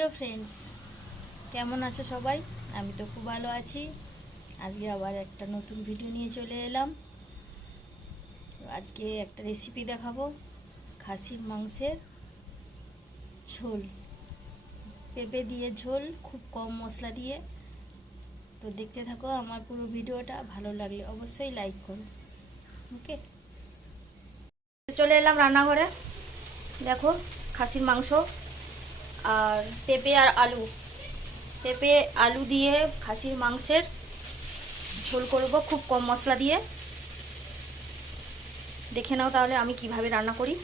Hello friends, কেমন আছো সবাই? আমি তো খুব ভালো আছি। আজকে আবার একটা নতুন ভিডিও নিয়ে চলে এলাম। আজকে একটা রেসিপি দেখাবো, খাসির মাংসের ঝোল, পেঁপে দিয়ে ঝোল, খুব কম মশলা দিয়ে। তো দেখতে থাকো আমার পুরো ভিডিওটা, ভালো লাগলে অবশ্যই লাইক করো। ওকে, চলে এলাম রান্নাঘরে। দেখো, খাসির মাংস আর পেঁপে আর আলু, পেঁপে আলু দিয়ে খাসির মাংসের ঝোল করব খুব কম মশলা দিয়ে। দেখে নাও তাহলে আমি কিভাবে রান্না করি।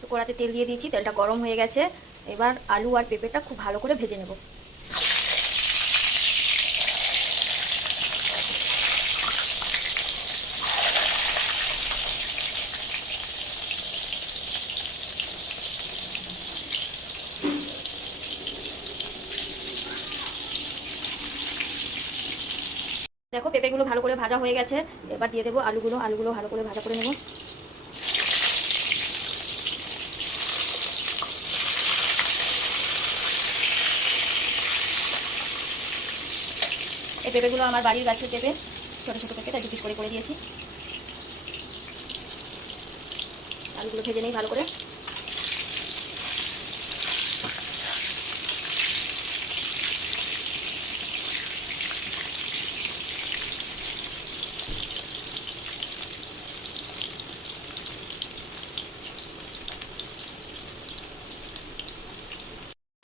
তো কড়াতে তেল দিয়ে দিয়েছি, তেলটা গরম হয়ে গেছে। এবার আলু আর পেঁপেটা খুব ভালো করে ভেজে নেব। দেখো, পেঁপেগুলো ভালো করে ভাজা হয়ে গেছে। এবার দিয়ে দেবো আলুগুলো, আলুগুলো ভালো করে ভাজা করে নেব। এই পেঁপেগুলো আমার বাড়ির গাছের পেঁপে, ছোটো ছোটো পেঁপে, তাই 2 পিস করে দিয়েছি। আলুগুলো ভেজে নেই ভালো করে।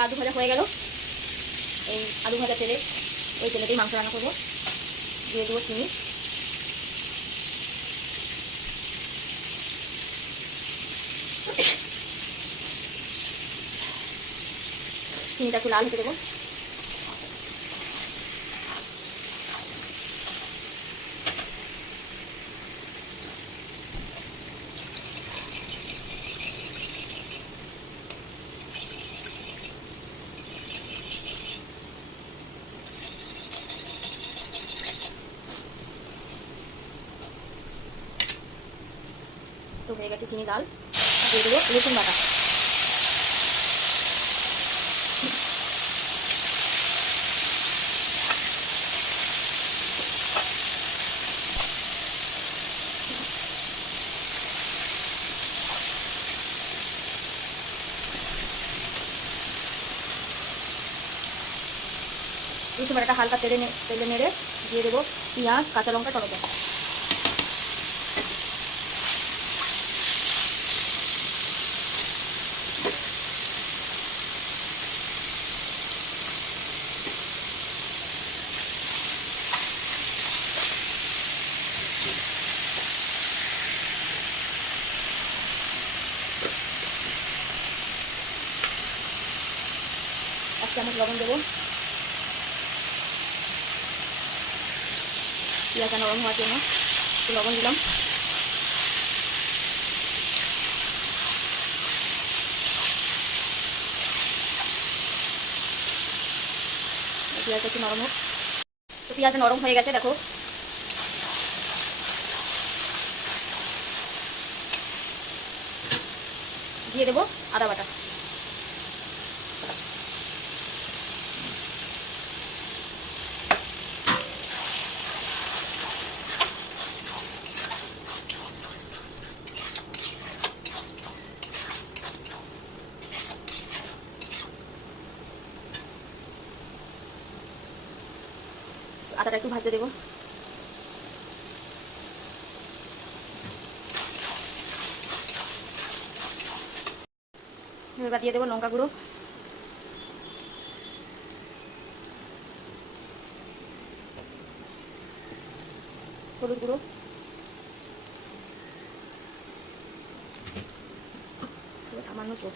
আলু ভাজা হয়ে গেল। এই আলু ভাজা তেলে, ওই তেলেতেই মাংস রান্না করবো। দিয়ে দেবো চিনি, চিনিটা একটু লাল হতে দেবো। তো হয়ে গেছে চিনি লাল। দিয়ে দেবো রসুন বাটা। রসুন বাটাটা হালকা তেলে নেড়ে দিয়ে দেবো পেঁয়াজ, কাঁচা লঙ্কা, টমেটো। এক চামচ লবণ দেবো। পেঁয়াজটা নরম হওয়ার জন্য একটু লবণ দিলাম। পেঁয়াজটা একটু নরম হোক। তো পেঁয়াজটা নরম হয়ে গেছে, দেখো। দিয়ে দেবো আদা বাটা। আদাটা একটু ভাজতে দেবো। এবার দিয়ে দেবো লঙ্কা গুঁড়ো, হলুদ গুঁড়ো, সামান্য চোখ।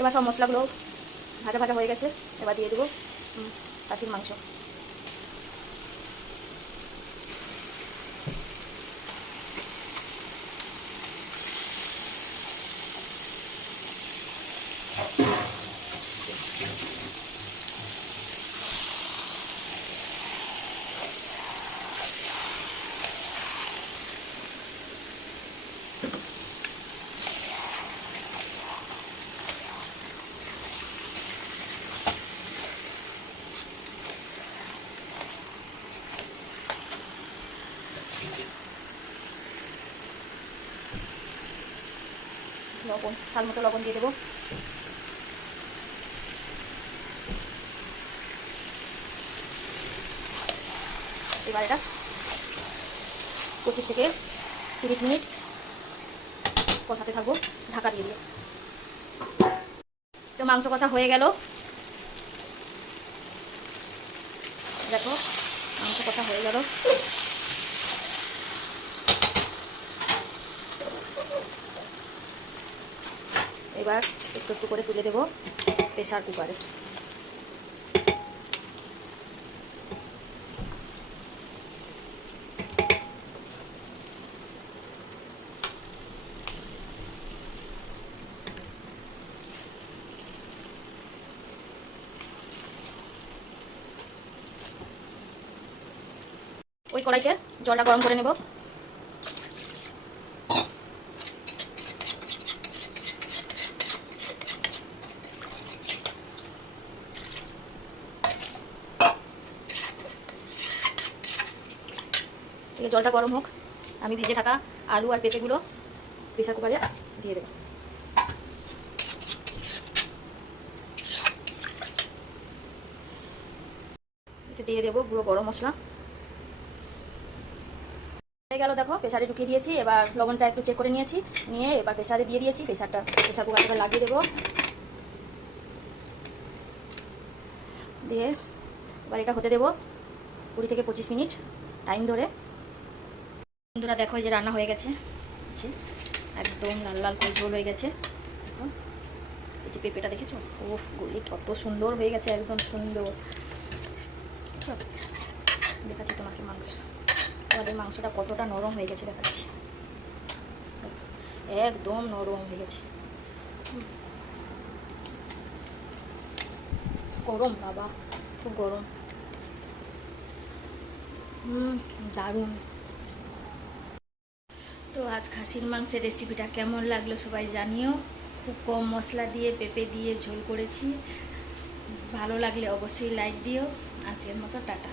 এবার সব মশলাগুলো ভাজা ভাজা হয়ে গেছে, এবার দিয়ে দেবো খাসির মাংস। লবণ, স্বাদ মতো লবণ দিয়ে দেবো। এবার এটা 25 থেকে 30 মিনিট কষাতে থাকবো ঢাকা দিয়ে দিয়ে। তো মাংস কষা হয়ে গেল, দেখো মাংস কষা হয়ে গেল। এবার একটু একটু করে তুলে দেবো প্রেসার কুকারে। ওই কড়াইতে জলটা গরম করে নেব। জলটা গরম হোক, আমি ভেজে থাকা আলু আর পেঁপেগুলো প্রেসার কুকারে দিয়ে দেবো। এতে দিয়ে দেবো গুঁড়ো গরম মশলা। হয়ে গেল, দেখো প্রেসারে ঢুকিয়ে দিয়েছি। এবার লবণটা একটু চেক করে নিয়েছি, নিয়ে এবার প্রেসারে দিয়ে দিয়েছি। প্রেসার কুকারটা লাগিয়ে দেবো, দিয়ে এবার এটা হতে দেবো 20 থেকে 25 মিনিট টাইম ধরে। বন্ধুরা দেখো যে রান্না হয়ে গেছে, একদম লাল লাল করে ঝোল হয়ে গেছে। এই যে পেঁপেটা দেখেছো, ও গলি কত সুন্দর হয়ে গেছে, একদম সুন্দর। দেখাচ্ছি তোমাকে মাংস, আমাদের মাংসটা কতটা নরম হয়ে গেছে দেখাচ্ছি, একদম নরম হয়ে গেছে। গরম বাবা, খুব গরম। দারুণ। তো আজ খাসির মাংসের রেসিপিটা কেমন লাগলো সবাই জানিও। খুব কম মশলা দিয়ে পেঁপে দিয়ে ঝোল করেছি। ভালো লাগলে অবশ্যই লাইক দিও। আজকের মতো টাটা।